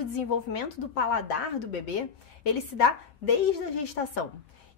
O desenvolvimento do paladar do bebê, ele se dá desde a gestação.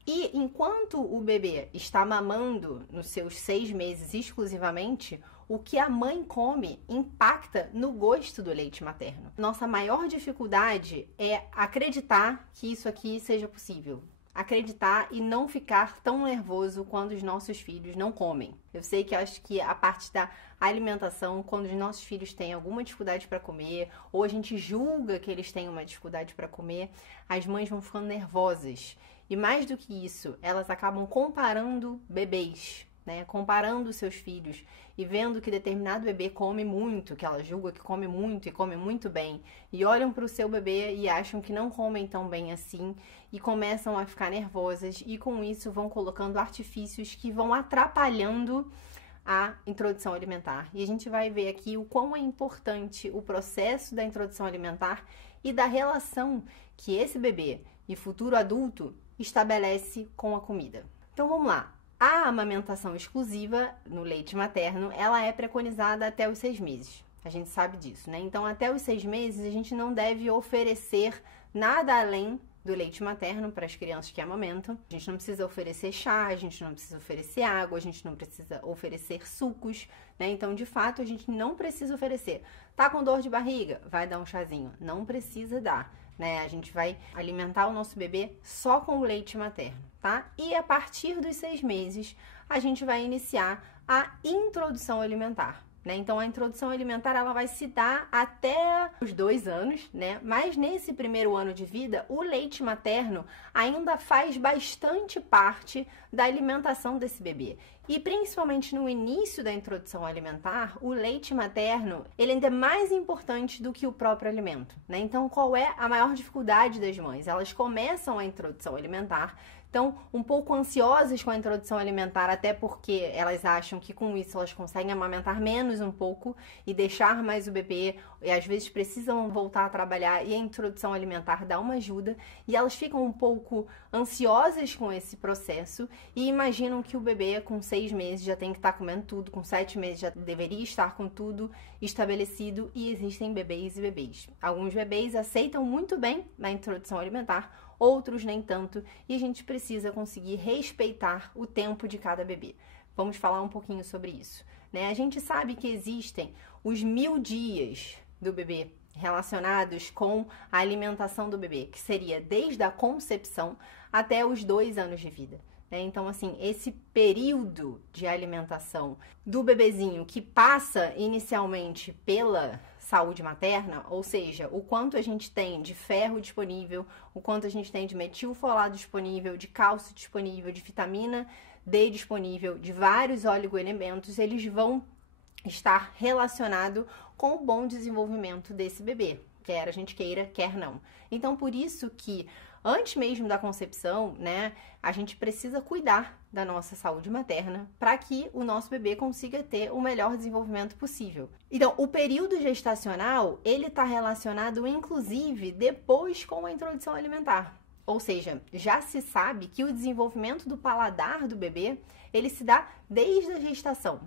E enquanto o bebê está mamando nos seus 6 meses exclusivamente, o que a mãe come impacta no gosto do leite materno. Nossa maior dificuldade é acreditar que isso aqui seja possível. Acreditar e não ficar tão nervoso quando os nossos filhos não comem. Eu sei que acho que a parte da alimentação, quando os nossos filhos têm alguma dificuldade para comer, ou a gente julga que eles têm uma dificuldade para comer, as mães vão ficando nervosas. E mais do que isso, elas acabam comparando bebês, né? Comparando seus filhos e vendo que determinado bebê come muito, que ela julga que come muito e come muito bem, e olham para o seu bebê e acham que não comem tão bem assim e começam a ficar nervosas e com isso vão colocando artifícios que vão atrapalhando a introdução alimentar. E a gente vai ver aqui o quão é importante o processo da introdução alimentar e da relação que esse bebê e futuro adulto estabelece com a comida. Então vamos lá. A amamentação exclusiva no leite materno, ela é preconizada até os 6 meses. A gente sabe disso, né? Então, até os 6 meses, a gente não deve oferecer nada além do leite materno para as crianças que amamentam. A gente não precisa oferecer chá, a gente não precisa oferecer água, a gente não precisa oferecer sucos, né? Então, de fato, a gente não precisa oferecer. Tá com dor de barriga? Vai dar um chazinho. Não precisa dar, né? A gente vai alimentar o nosso bebê só com o leite materno, tá? E a partir dos 6 meses, a gente vai iniciar a introdução alimentar, né? Então, a introdução alimentar, ela vai se dar até os 2 anos, né? Mas nesse primeiro ano de vida, o leite materno ainda faz bastante parte da alimentação desse bebê. E principalmente no início da introdução alimentar, o leite materno, ele ainda é mais importante do que o próprio alimento, né? Então, qual é a maior dificuldade das mães? Elas começam a introdução alimentar, estão um pouco ansiosas com a introdução alimentar, até porque elas acham que com isso elas conseguem amamentar menos um pouco e deixar mais o bebê, e às vezes precisam voltar a trabalhar e a introdução alimentar dá uma ajuda, e elas ficam um pouco ansiosas com esse processo e imaginam que o bebê com 6 meses já tem que estar comendo tudo, com 7 meses já deveria estar com tudo estabelecido, e existem bebês e bebês. Alguns bebês aceitam muito bem a introdução alimentar, outros nem tanto, e a gente precisa conseguir respeitar o tempo de cada bebê. Vamos falar um pouquinho sobre isso, né? A gente sabe que existem os 1000 dias do bebê relacionados com a alimentação do bebê, que seria desde a concepção até os 2 anos de vida. Então, assim, esse período de alimentação do bebezinho que passa inicialmente pela saúde materna, ou seja, o quanto a gente tem de ferro disponível, o quanto a gente tem de metilfolado disponível, de cálcio disponível, de vitamina D disponível, de vários oligoelementos, eles vão estar relacionados com o bom desenvolvimento desse bebê, quer a gente queira, quer não. Então, por isso que antes mesmo da concepção, né, a gente precisa cuidar da nossa saúde materna para que o nosso bebê consiga ter o melhor desenvolvimento possível. Então, o período gestacional, ele está relacionado, inclusive, depois com a introdução alimentar. Ou seja, já se sabe que o desenvolvimento do paladar do bebê, ele se dá desde a gestação.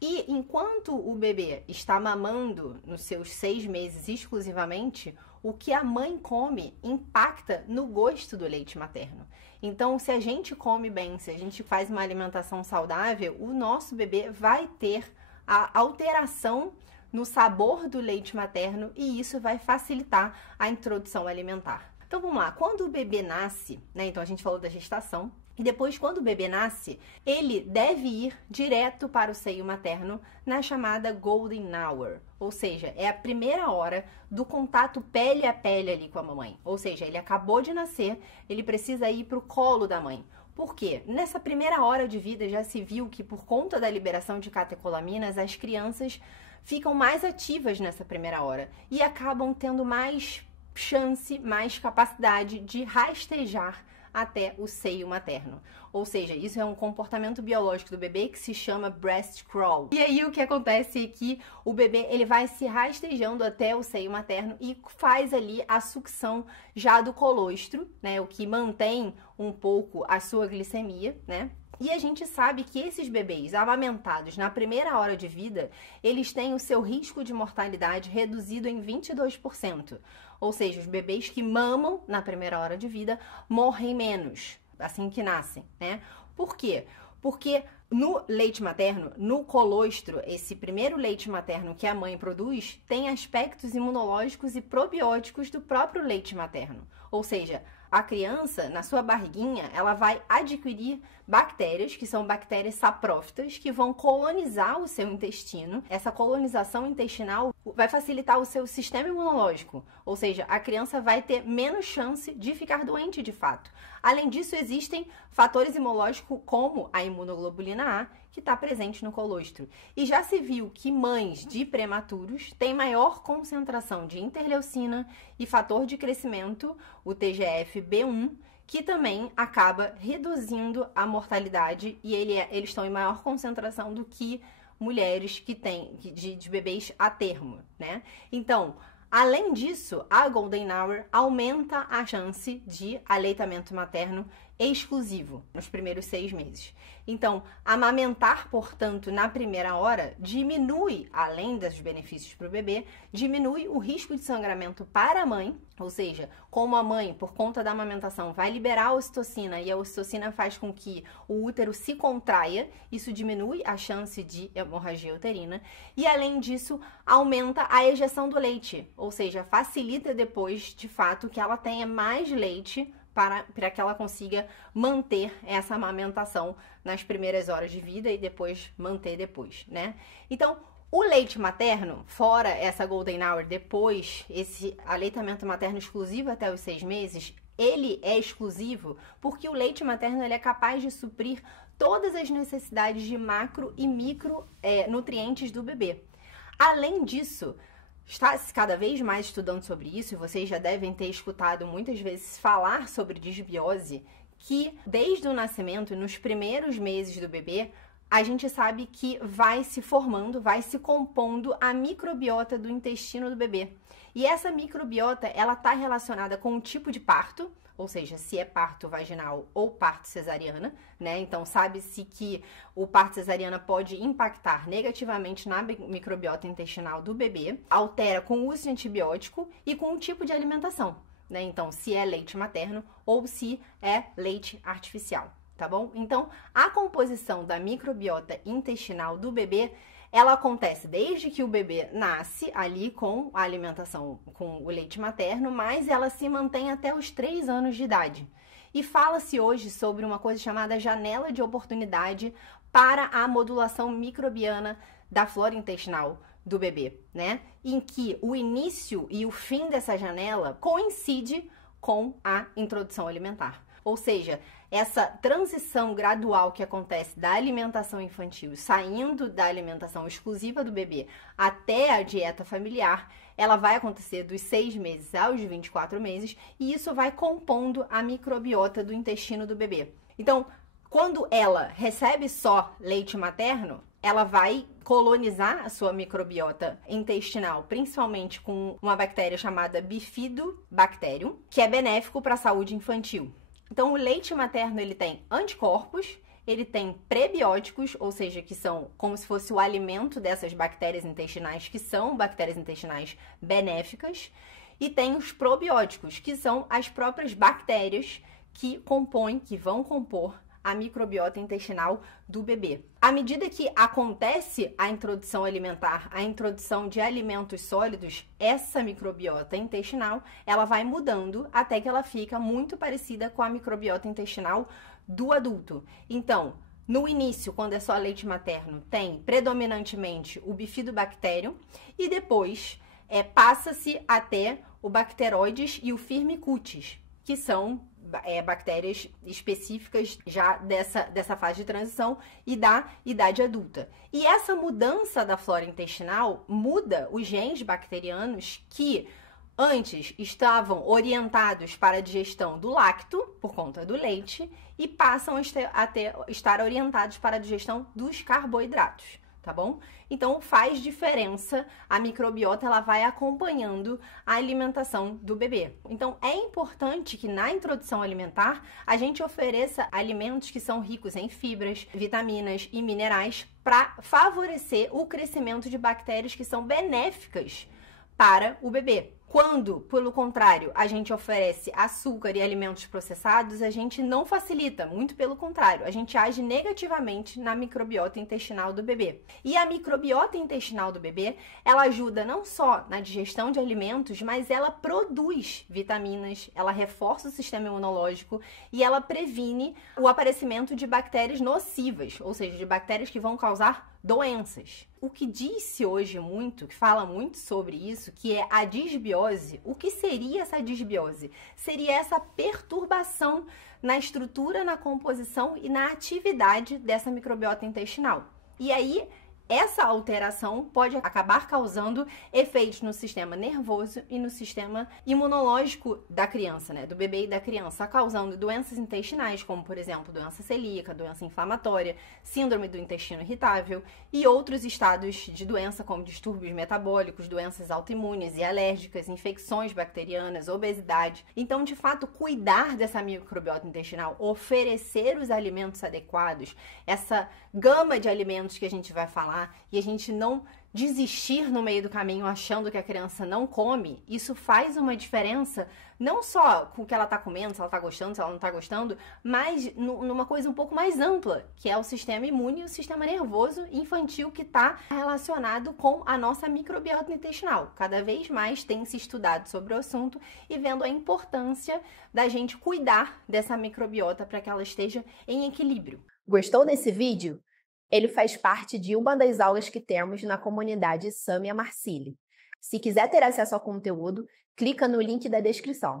E enquanto o bebê está mamando nos seus 6 meses exclusivamente, o que a mãe come impacta no gosto do leite materno. Então, se a gente come bem, se a gente faz uma alimentação saudável, o nosso bebê vai ter a alteração no sabor do leite materno e isso vai facilitar a introdução alimentar. Então, vamos lá. Quando o bebê nasce, né? Então, a gente falou da gestação. E depois, quando o bebê nasce, ele deve ir direto para o seio materno na chamada Golden Hour. Ou seja, é a primeira hora do contato pele a pele ali com a mamãe. Ou seja, ele acabou de nascer, ele precisa ir para o colo da mãe. Por quê? Nessa primeira hora de vida já se viu que por conta da liberação de catecolaminas, as crianças ficam mais ativas nessa primeira hora e acabam tendo mais chance, mais capacidade de rastejar até o seio materno. Ou seja, isso é um comportamento biológico do bebê que se chama breast crawl. E aí o que acontece é que o bebê ele vai se rastejando até o seio materno e faz ali a sucção já do colostro, né, o que mantém um pouco a sua glicemia, né? E a gente sabe que esses bebês amamentados na primeira hora de vida, eles têm o seu risco de mortalidade reduzido em 22%. Ou seja, os bebês que mamam na primeira hora de vida morrem menos assim que nascem, né? Por quê? Porque no leite materno, no colostro, esse primeiro leite materno que a mãe produz, tem aspectos imunológicos e probióticos do próprio leite materno. Ou seja, a criança, na sua barriguinha, ela vai adquirir bactérias, que são bactérias saprófitas, que vão colonizar o seu intestino. Essa colonização intestinal vai facilitar o seu sistema imunológico, ou seja, a criança vai ter menos chance de ficar doente de fato. Além disso, existem fatores imunológicos como a imunoglobulina A, que está presente no colostro. E já se viu que mães de prematuros têm maior concentração de interleucina e fator de crescimento, o TGF-B1, que também acaba reduzindo a mortalidade e eles estão em maior concentração do que mulheres que têm de bebês a termo, né? Então, além disso, a Golden Hour aumenta a chance de aleitamento materno exclusivo nos primeiros 6 meses. Então, amamentar, portanto, na primeira hora diminui, além dos benefícios para o bebê, diminui o risco de sangramento para a mãe, ou seja, como a mãe, por conta da amamentação, vai liberar a ocitocina e a ocitocina faz com que o útero se contraia, isso diminui a chance de hemorragia uterina e, além disso, aumenta a ejeção do leite, ou seja, facilita depois, de fato, que ela tenha mais leite para que ela consiga manter essa amamentação nas primeiras horas de vida e depois manter depois, né? Então, o leite materno, fora essa Golden Hour, depois esse aleitamento materno exclusivo até os 6 meses, ele é exclusivo porque o leite materno ele é capaz de suprir todas as necessidades de macro e micro nutrientes do bebê. Além disso, está cada vez mais estudando sobre isso, e vocês já devem ter escutado muitas vezes falar sobre disbiose, que desde o nascimento, nos primeiros meses do bebê, a gente sabe que vai se formando, vai se compondo a microbiota do intestino do bebê. E essa microbiota, ela está relacionada com o tipo de parto, ou seja, se é parto vaginal ou parto cesariana, né? Então, sabe-se que o parto cesariana pode impactar negativamente na microbiota intestinal do bebê, altera com o uso de antibiótico e com o tipo de alimentação, né? Então, se é leite materno ou se é leite artificial, tá bom? Então, a composição da microbiota intestinal do bebê ela acontece desde que o bebê nasce ali com a alimentação, com o leite materno, mas ela se mantém até os 3 anos de idade. E fala-se hoje sobre uma coisa chamada janela de oportunidade para a modulação microbiana da flora intestinal do bebê, né? Em que o início e o fim dessa janela coincide com a introdução alimentar. Ou seja, essa transição gradual que acontece da alimentação infantil, saindo da alimentação exclusiva do bebê até a dieta familiar, ela vai acontecer dos 6 meses aos 24 meses e isso vai compondo a microbiota do intestino do bebê. Então, quando ela recebe só leite materno, ela vai colonizar a sua microbiota intestinal, principalmente com uma bactéria chamada Bifidobacterium, que é benéfico para a saúde infantil. Então, o leite materno, ele tem anticorpos, ele tem prebióticos, ou seja, que são como se fosse o alimento dessas bactérias intestinais, que são bactérias intestinais benéficas, e tem os probióticos, que são as próprias bactérias que vão compor a microbiota intestinal do bebê. À medida que acontece a introdução alimentar, a introdução de alimentos sólidos, essa microbiota intestinal, ela vai mudando até que ela fica muito parecida com a microbiota intestinal do adulto. Então, no início, quando é só leite materno, tem predominantemente o Bifidobacterium e depois passa-se até o Bacteroides e o Firmicutes, que são bactérias específicas já dessa fase de transição e da idade adulta. E essa mudança da flora intestinal muda os genes bacterianos que antes estavam orientados para a digestão do lacto, por conta do leite, e passam a estar orientados para a digestão dos carboidratos, tá bom? Então, faz diferença, a microbiota ela vai acompanhando a alimentação do bebê. Então, é importante que na introdução alimentar, a gente ofereça alimentos que são ricos em fibras, vitaminas e minerais para favorecer o crescimento de bactérias que são benéficas para o bebê. Quando, pelo contrário, a gente oferece açúcar e alimentos processados, a gente não facilita, muito pelo contrário, a gente age negativamente na microbiota intestinal do bebê. E a microbiota intestinal do bebê, ela ajuda não só na digestão de alimentos, mas ela produz vitaminas, ela reforça o sistema imunológico e ela previne o aparecimento de bactérias nocivas, ou seja, de bactérias que vão causar doenças. O que diz-se hoje muito, que fala muito sobre isso, que é a disbiose. O que seria essa disbiose? Seria essa perturbação na estrutura, na composição e na atividade dessa microbiota intestinal. E aí, essa alteração pode acabar causando efeitos no sistema nervoso e no sistema imunológico da criança, né? Do bebê e da criança, causando doenças intestinais, como, por exemplo, doença celíaca, doença inflamatória, síndrome do intestino irritável e outros estados de doença, como distúrbios metabólicos, doenças autoimunes e alérgicas, infecções bacterianas, obesidade. Então, de fato, cuidar dessa microbiota intestinal, oferecer os alimentos adequados, essa gama de alimentos que a gente vai falar, e a gente não desistir no meio do caminho achando que a criança não come, isso faz uma diferença não só com o que ela está comendo, se ela está gostando, se ela não está gostando, mas numa coisa um pouco mais ampla, que é o sistema imune e o sistema nervoso infantil que está relacionado com a nossa microbiota intestinal. Cada vez mais tem se estudado sobre o assunto e vendo a importância da gente cuidar dessa microbiota para que ela esteja em equilíbrio. Gostou desse vídeo? Ele faz parte de uma das aulas que temos na comunidade Samia Marcilli. Se quiser ter acesso ao conteúdo, clica no link da descrição.